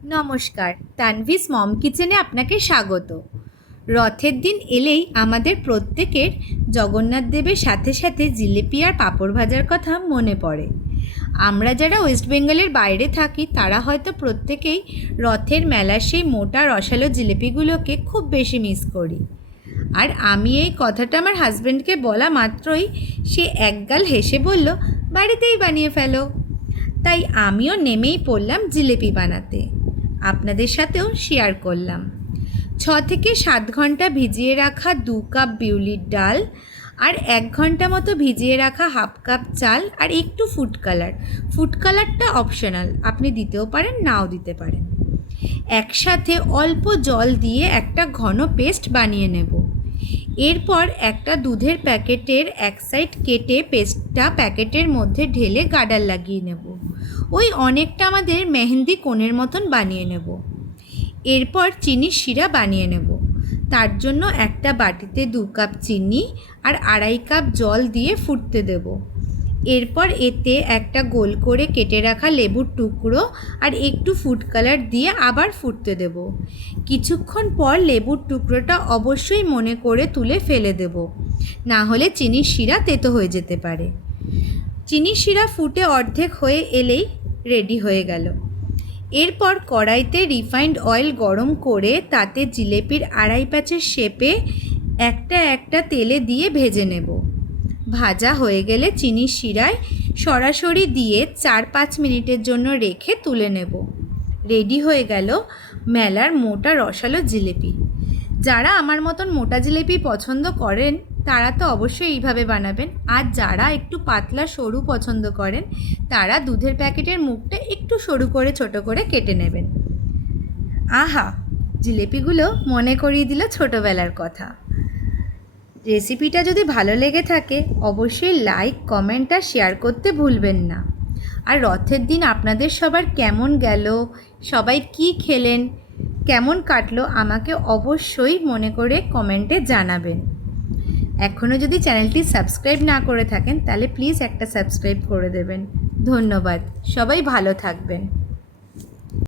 নমস্কার, তানভিস মম কিচেনে আপনাকে স্বাগত। রথের দিন এলেই আমাদের প্রত্যেকের জগন্নাথ দেবের সাথে সাথে জিলিপি আর পাঁপড় ভাজার কথা মনে পড়ে। আমরা যারা ওয়েস্ট বেঙ্গলের বাইরে থাকি তারা হয়তো প্রত্যেকেই রথের মেলার সেই মোটা রসালো জিলিপিগুলোকে খুব বেশি মিস করি। আর আমি এই কথাটা আমার হাজব্যান্ডকে বলা মাত্রই সে একগাল হেসে বলল, বাড়িতেই বানিয়ে ফেলো। তাই আমিও নেমেই পড়লাম জিলিপি বানাতে। আপনাদের সাথেও শেয়ার করলাম। 6 থেকে 7 ঘন্টা ভিজিয়ে রাখা 2 কাপ বিউলির ডাল আর 1 ঘন্টা মতো ভিজিয়ে রাখা হাফ কাপ চাল আর একটু ফুড কালারটা অপশনাল, আপনি দিতেও পারেন নাও দিতে পারেন। একসাথে অল্প জল দিয়ে একটা ঘন পেস্ট বানিয়ে নেব। এরপর একটা দুধের প্যাকেটের এক সাইড কেটে পেস্টটা প্যাকেটের মধ্যে ঢেলে গার্ডার লাগিয়ে নেব। ওই অনেকটা আমাদের মেহেন্দি কোণের মতন বানিয়ে নেব। এরপর চিনির শিরা বানিয়ে নেব। তার জন্য একটা বাটিতে 2 কাপ চিনি আর 2.5 কাপ জল দিয়ে ফুটতে দেব। এরপর এতে একটা গোল করে কেটে রাখা লেবুর টুকরো আর একটু ফুড কালার দিয়ে আবার ফুটতে দেব। কিছুক্ষণ পর লেবুর টুকরোটা অবশ্যই মনে করে তুলে ফেলে দেব, না হলে চিনির শিরা তেতো হয়ে যেতে পারে। চিনির শিরা ফুটে অর্ধেক হয়ে এলেই রেডি হয়ে গেল। এরপর কড়াইতে রিফাইন্ড অয়েল গরম করে তাতে জিলিপির 2.5 প্যাচের শেপে একটা একটা তেলে দিয়ে ভেজে নেব। ভাজা হয়ে গেলে চিনির শিরায় সরাসরি দিয়ে 4-5 মিনিটের জন্য রেখে তুলে নেব। রেডি হয়ে গেল মেলার মোটা রসালো জিলিপি। যারা আমার মতন মোটা জিলিপি পছন্দ করেন তারা তো অবশ্যই এইভাবে বানাবেন, আর যারা একটু পাতলা সরু পছন্দ করেন তারা দুধের প্যাকেটের মুখটা একটু সরু করে ছোট করে কেটে নেবেন। আহা, জিলিপিগুলো মনে করিয়ে দিল ছোটোবেলার কথা। রেসিপিটা যদি ভালো লেগে থাকে অবশ্যই লাইক, কমেন্ট আর শেয়ার করতে ভুলবেন না। আর রথের দিন আপনাদের সবার কেমন গেল, সবাই কি খেলেন, কেমন কাটলো আমাকে অবশ্যই মনে করে কমেন্টে জানাবেন। এখনও যদি চ্যানেলটি সাবস্ক্রাইব না করে থাকেন তাহলে প্লিজ একটা সাবস্ক্রাইব করে দেবেন। ধন্যবাদ, সবাই ভালো থাকবেন।